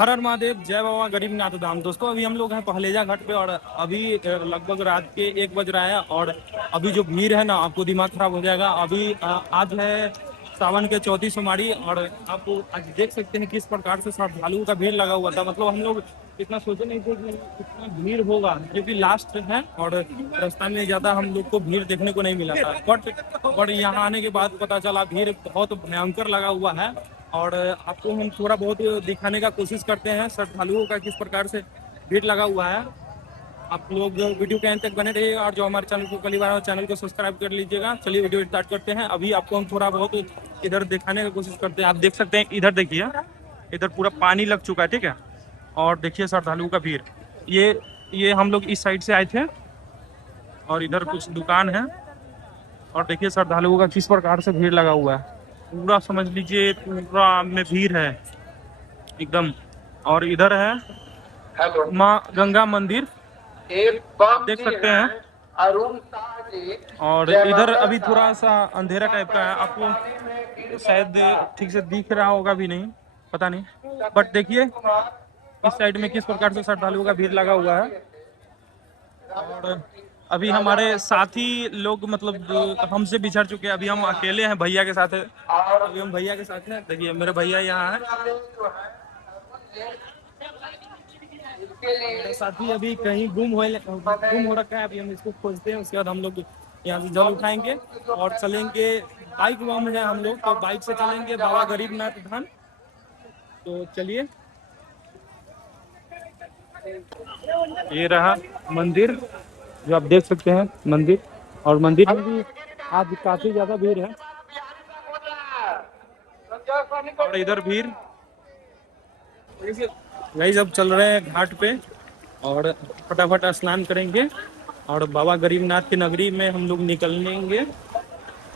हर हर महादेव, जय बाबा गरीबनाथ धाम। दोस्तों अभी हम लोग हैं पहलेजा घाट पे और अभी लगभग रात के 1 बज रहा है और अभी जो भीड़ है ना, आपको दिमाग खराब हो जाएगा। अभी आज है सावन के चौथी सोमवारी और आप आज देख सकते हैं किस प्रकार से श्रद्धालुओं का भीड़ लगा हुआ था। मतलब हम लोग इतना सोचे नहीं थे कि इतना भीड़ होगा, क्योंकि लास्ट है और रास्ता में ज्यादा हम लोग को भीड़ देखने को नहीं मिला था। बट यहाँ आने के बाद पता चला भीड़ बहुत भयंकर लगा हुआ है और आपको हम थोड़ा बहुत दिखाने का कोशिश करते हैं श्रद्धालुओं का किस प्रकार से भीड़ लगा हुआ है। आप लोग वीडियो के अंत तक बने रहिएगा और जो हमारे चैनल को पहली बार चैनल को सब्सक्राइब कर लीजिएगा। चलिए वीडियो स्टार्ट करते हैं। अभी आपको हम थोड़ा बहुत इधर दिखाने की कोशिश करते हैं। आप देख सकते हैं, इधर देखिए, इधर पूरा पानी लग चुका है, ठीक है। और देखिए श्रद्धालुओं का भीड़, ये हम लोग इस साइड से आए थे और इधर कुछ दुकान है और देखिए श्रद्धालुओं का किस प्रकार से भीड़ लगा हुआ है। पूरा समझ लीजिए पूरा में भीड़ है एकदम। और इधर है माँ गंगा मंदिर, देख सकते हैं। और इधर अभी थोड़ा सा अंधेरा टाइप का है, आपको शायद ठीक से दिख रहा होगा भी नहीं, पता नहीं। बट देखिए इस साइड में किस प्रकार से श्रद्धालुओं का भीड़ लगा हुआ है। और अभी हमारे साथी लोग मतलब हमसे बिछड़ चुके हैं, अभी हम अकेले हैं भैया के साथ है। अभी हम भैया के साथ हैं, देखिए मेरे भैया यहाँ है। मेरा साथी अभी कहीं गुम हो रखा है, अभी हम इसको खोजते हैं। उसके बाद हम लोग यहाँ से जल उठाएंगे और चलेंगे। बाइक बम है हम लोग, तो बाइक से चलेंगे बाबा गरीबनाथ धाम। तो चलिए, ये रहा मंदिर जो आप देख सकते हैं मंदिर। और मंदिर में भी आज काफी ज्यादा भीड़ है और इधर भीड़। गाइस अब चल रहे हैं घाट पे और फटाफट स्नान करेंगे और बाबा गरीबनाथ की नगरी में हम लोग निकलेंगे।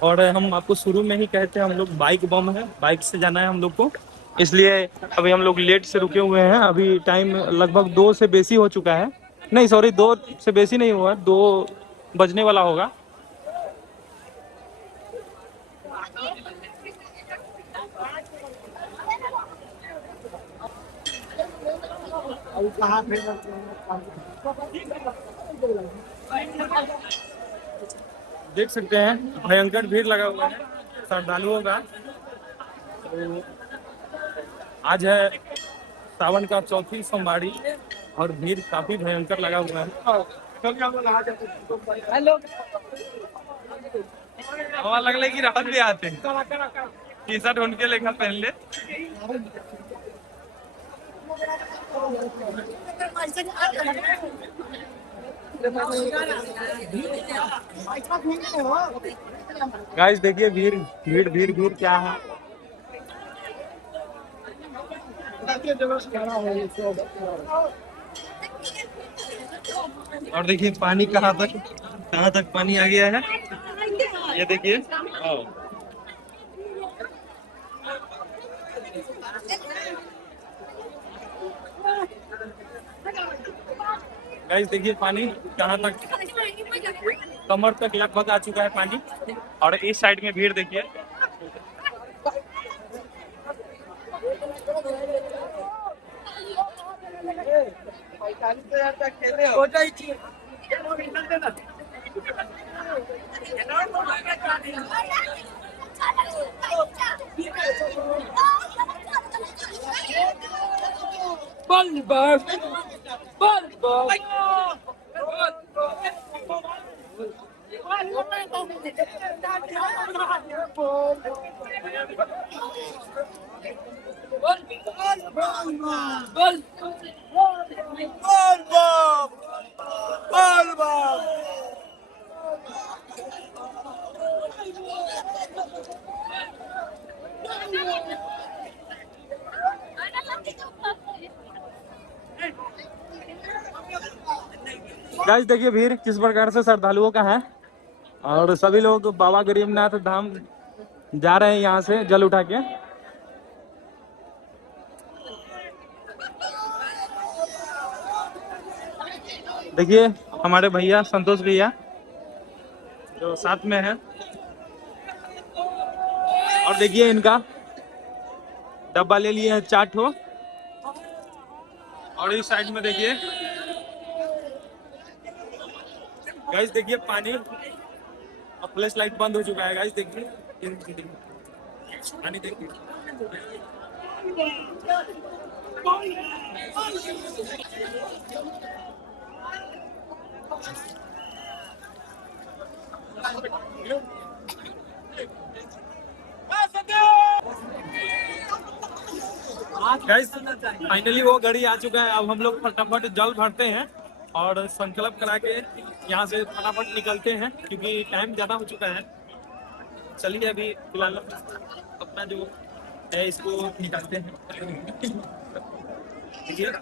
और हम आपको शुरू में ही कहते हैं हम लोग बाइक बम है, बाइक से जाना है हम लोग को, इसलिए अभी हम लोग लेट से रुके हुए हैं। अभी टाइम लगभग 2 से बेसी हो चुका है, नहीं सॉरी 2 से बेसी नहीं हुआ, 2 बजने वाला होगा। देख सकते हैं भयंकर भीड़ लगा हुआ है श्रद्धालुओं का। तो आज है सावन का चौथी सोमवारी और भीड़ काफी भयंकर लगा हुआ है। हेलो, हवा लगले की राहत भी आते हैं, टी शर्ट उनके लेखा पहन ले। गाइस देखिए भीड़ भीड़ भीड़ भीड़ क्या है। और देखिए पानी कहाँ तक पानी आ गया है, ये देखिए। गाइस देखिए पानी कहाँ तक, कमर तक लगभग आ चुका है पानी। और इस साइड में भीड़ देखिए। गाइस देखिए भीड़ किस प्रकार से श्रद्धालुओं का है और सभी लोग बाबा गरीबनाथ धाम जा रहे हैं यहाँ से जल उठा के। देखिए हमारे भैया संतोष भैया जो साथ में है, और देखिए इनका डब्बा ले लिए हैं 4 ठो और इस साइड में देखिए गाइस, देखिए पानी, अब फ्लैश लाइट बंद हो चुका है गाइस, देखिए पानी देखिए। गाइस फाइनली वो गाड़ी आ चुका है। अब हम लोग फटाफट जल भरते हैं और संकल्प करा के यहाँ से फटाफट निकलते हैं क्योंकि टाइम ज्यादा हो चुका है। चलिए अभी फिलहाल अपना जो है इसको निकालते हैं। देखिए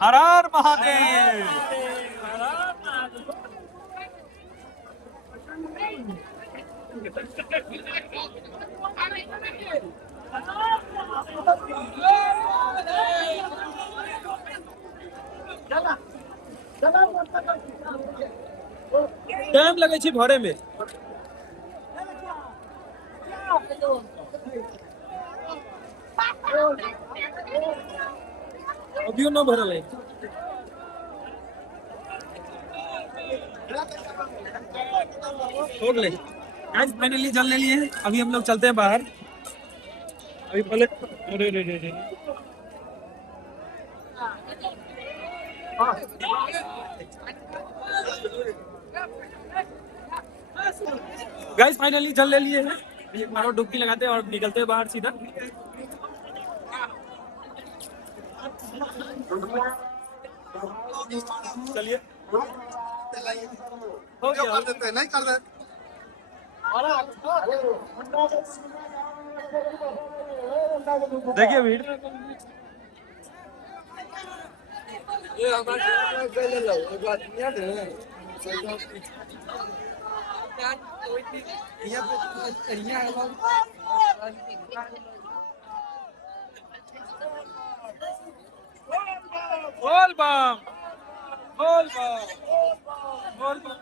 हर हर महादेव। टाइम लगे छी भरे में। अभियो न भरल है। छोड़ ले गाइस, फाइनली जल ले लिए हैं। अभी हम लोग चलते हैं बाहर। अभी पहले अरे रे रे रे गाइस, फाइनली जल ले लिए हैं। एक मारो डुबकी लगाते हैं और निकलते हैं बाहर सीधा। चलिए हो गया, कर देते हैं, नहीं कर देते। देखिए भीड़, बोल बम बोल बम बोल बम।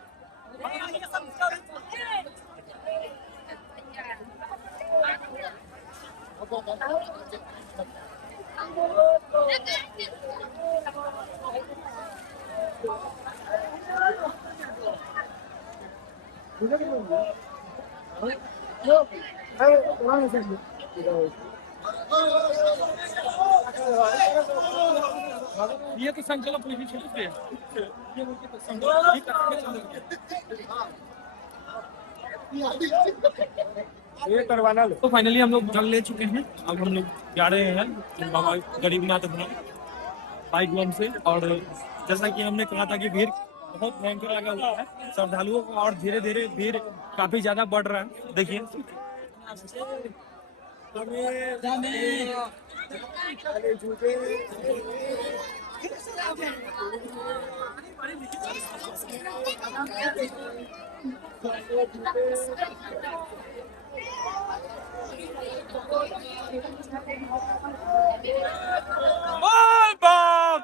ये तो संकल्प हुई थी शुरू से। ये करवाना लो। तो फाइनली हम लोग जल ले चुके हैं। अब हम लोग जा रहे हैं बाबा गरीबनाथ धाम बाइक वन से। और जैसा कि हमने कहा था कि भीड़ बहुत भयंकर लगा हुआ है श्रद्धालुओं को और धीरे धीरे भीड़ काफी ज्यादा बढ़ रहा है। देखिए बोल बम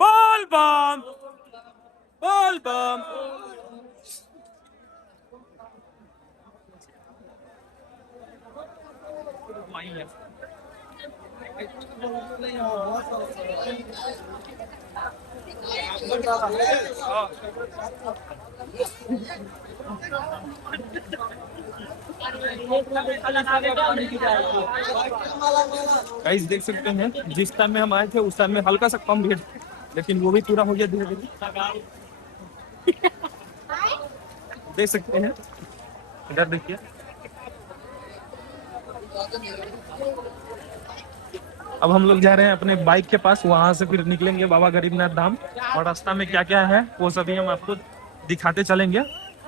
बोल बम बोल बम। गाइस देख सकते हैं, जिस टाइम में हम आए थे उस टाइम में हल्का सा कम भीड़, लेकिन वो भी पूरा हो गया धीरे धीरे। देख सकते हैं, इधर देखिए। अब हम लोग जा रहे हैं अपने बाइक के पास, वहां से फिर निकलेंगे बाबा गरीबनाथ धाम। और रास्ता में क्या क्या है वो सभी हम आपको दिखाते चलेंगे।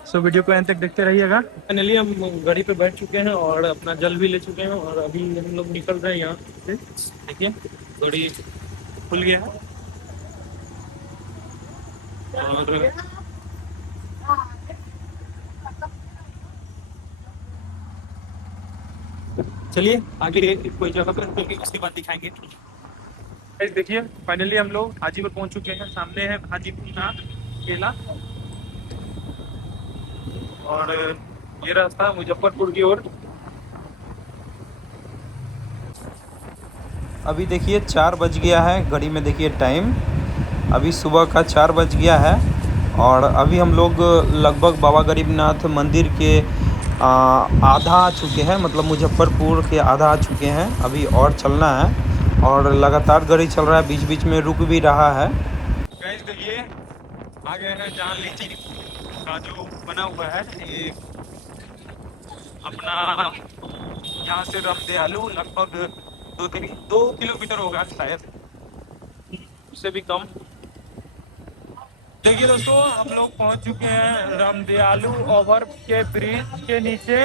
सो वीडियो को अंत तक देखते रहिएगा। फाइनली हम गाड़ी पे बैठ चुके हैं और अपना जल भी ले चुके हैं और अभी हम लोग निकल रहे हैं यहाँ से। देखिए गाड़ी खुल गया है और चलिए आगे कोई जगह पर क्योंकि उसके बाद दिखाएंगे। गाइस देखिए फाइनली हम लोग हाजीपुर पहुंच चुके हैं। सामने है हाजीपुर का केला और ये रास्ता मुजफ्फरपुर की ओर। अभी देखिए 4 बज गया है, घड़ी में देखिए टाइम अभी सुबह का 4 बज गया है। और अभी हम लोग लगभग बाबा गरीबनाथ मंदिर के आधा आ चुके हैं, मतलब मुजफ्फरपुर के आधा आ चुके हैं। अभी और चलना है और लगातार गाड़ी चल रहा है, बीच बीच में रुक भी रहा है। गाइस देखिए आ गए हैं जहाँ लीची का जो बना हुआ है ये अपना, यहाँ से रमदयालु लगभग 2 किलोमीटर होगा शायद, उससे भी कम। देखिए दोस्तों हम लोग पहुंच चुके हैं रामदयालु ओवर के ब्रिज के नीचे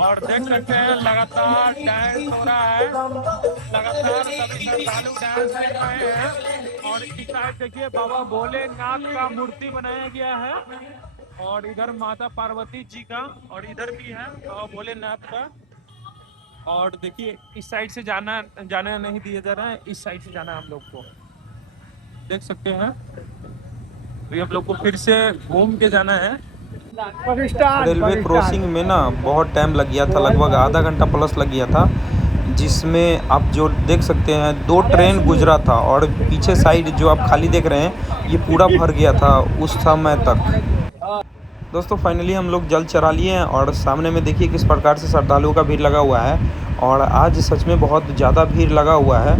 और देख सकते हैं लगातार डांस हो रहा है, लगातार सभी श्रद्धालु डांस कर रहे हैं। और इस साइड देखिए बाबा भोलेनाथ का मूर्ति बनाया गया है और इधर माता पार्वती जी का और इधर भी है बाबा भोलेनाथ का। और देखिए इस साइड से जाना नहीं दिया जा रहा है, इस साइड से जाना है हम लोग को, देख सकते हैं। अभी हम लोग को फिर से घूम के जाना है। रेलवे क्रॉसिंग में ना बहुत टाइम लग गया था, लगभग आधा घंटा प्लस लग गया था, जिसमें आप जो देख सकते हैं 2 ट्रेन गुजरा था और पीछे साइड जो आप खाली देख रहे हैं ये पूरा भर गया था उस समय तक। दोस्तों फाइनली हम लोग जल चढ़ा लिए हैं और सामने में देखिए किस प्रकार से श्रद्धालुओं का भीड़ लगा हुआ है। और आज सच में बहुत ज़्यादा भीड़ लगा हुआ है।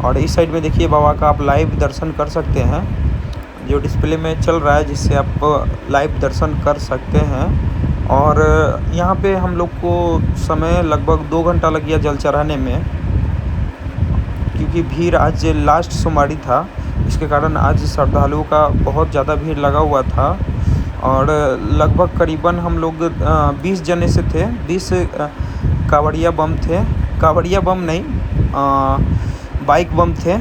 और इस साइड में देखिए बाबा का आप लाइव दर्शन कर सकते हैं, जो डिस्प्ले में चल रहा है, जिससे आप लाइव दर्शन कर सकते हैं। और यहाँ पे हम लोग को समय लगभग 2 घंटा लग गया जल चढ़ाने में, क्योंकि भीड़ आज लास्ट सोमवारी था, इसके कारण आज श्रद्धालुओं का बहुत ज़्यादा भीड़ लगा हुआ था। और लगभग करीबन हम लोग 20 जने से थे, 20 कांवड़िया बम थे, कांवड़िया बम नहीं बाइक बम थे।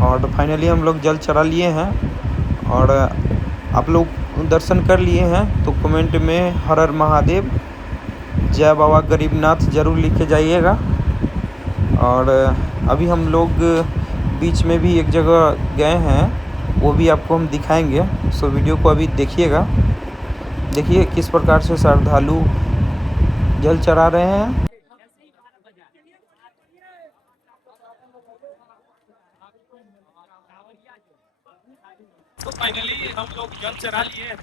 और फाइनली हम लोग जल चढ़ा लिए हैं और आप लोग दर्शन कर लिए हैं तो कमेंट में हर हर महादेव जय बाबा गरीबनाथ ज़रूर लिख के जाइएगा। और अभी हम लोग बीच में भी एक जगह गए हैं, वो भी आपको हम दिखाएंगे, सो वीडियो को अभी देखिएगा। देखिए किस प्रकार से श्रद्धालु जल चढ़ा रहे हैं। तो फाइनली हम लोग जल चढ़ा लिए हैं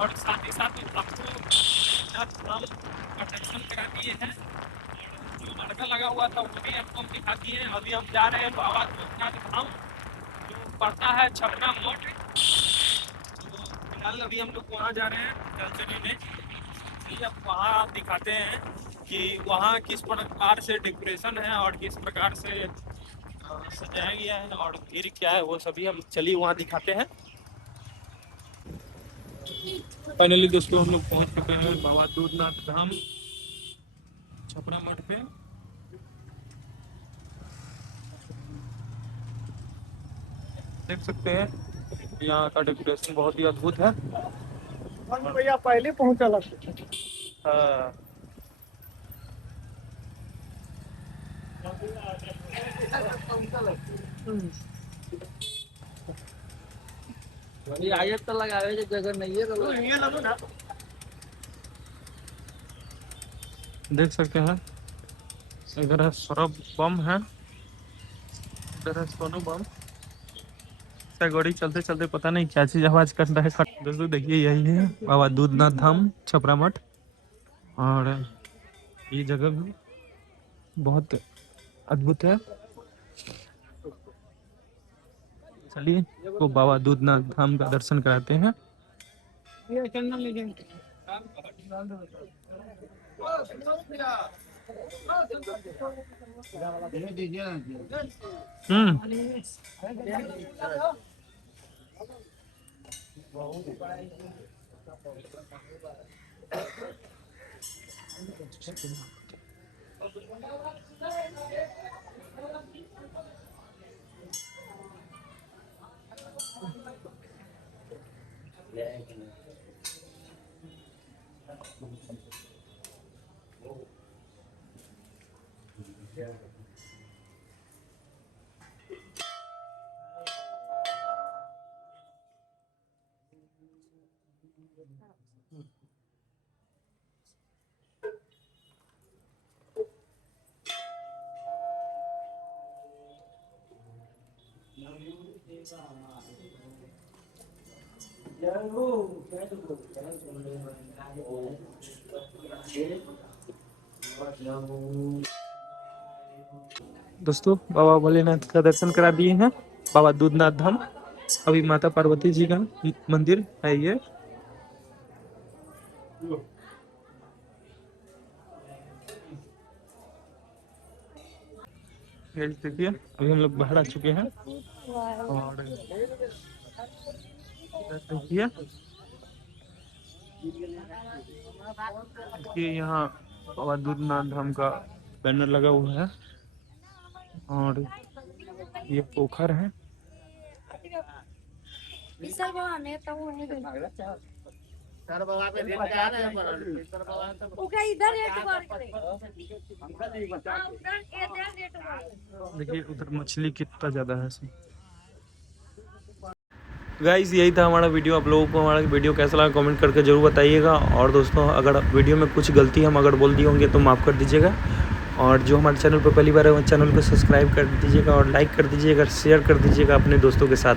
और साथ ही साथ आपको हम दर्शन करा दिए हैं। जो मटका लगा हुआ था वो भी आपको हम दिखा दिए हैं। अभी हम जा रहे हैं बाबा भूतनाथ धाम जो पड़ता है छपरा मोड़। तो फिलहाल अभी हम लोग वहाँ जा रहे हैं जल चढ़ने। चलिए अब वहाँ दिखाते हैं कि वहाँ किस प्रकार से डेकोरेशन है और किस प्रकार से सजाया गया है और भीड़ क्या है, वो सभी हम चलिए वहाँ दिखाते हैं। फाइनली दोस्तों हम लोग पहुंच चुके हैं बाबा दूधनाथ धाम छपरा मठ पे। देख सकते हैं यहाँ का डेकोरेशन बहुत ही अद्भुत है। भैया पहले पहुंचा लगता हाँ। आगे तो लगावे जो जगह नहीं है तो देख सकते हैं इधर है सौरभ बम है, इधर है सोनू बम। गाड़ी चलते चलते पता नहीं क्या चीज आवाज कर रहा है। दोस्तों देखिए यही है बाबा दूधनाथ धाम छपरा मठ और ये जगह भी बहुत अद्भुत है। चलिए तो बाबा दूधनाथ धाम का दर्शन कराते हैं। हम्म। दोस्तों बाबा भोलेनाथ का दर्शन करा दिए हैं, बाबा दूधनाथ धाम। अभी माता पार्वती जी का मंदिर है ये। देखिए अभी हम लोग बाहर आ चुके हैं और देखिए यहाँ बाबा दूधनाथ धाम का बैनर लगा हुआ है और ये पोखर है। देखिए उधर मछली कितना ज्यादा है इसमें। गाइस यही था हमारा वीडियो। आप लोगों को हमारा वीडियो कैसा लगा कमेंट करके जरूर बताइएगा। और दोस्तों अगर वीडियो में कुछ गलती हम अगर बोल दिए होंगे तो माफ़ कर दीजिएगा। और जो हमारे चैनल पर पहली बार है वो चैनल को सब्सक्राइब कर दीजिएगा और लाइक कर दीजिएगा, शेयर कर दीजिएगा अपने दोस्तों के साथ।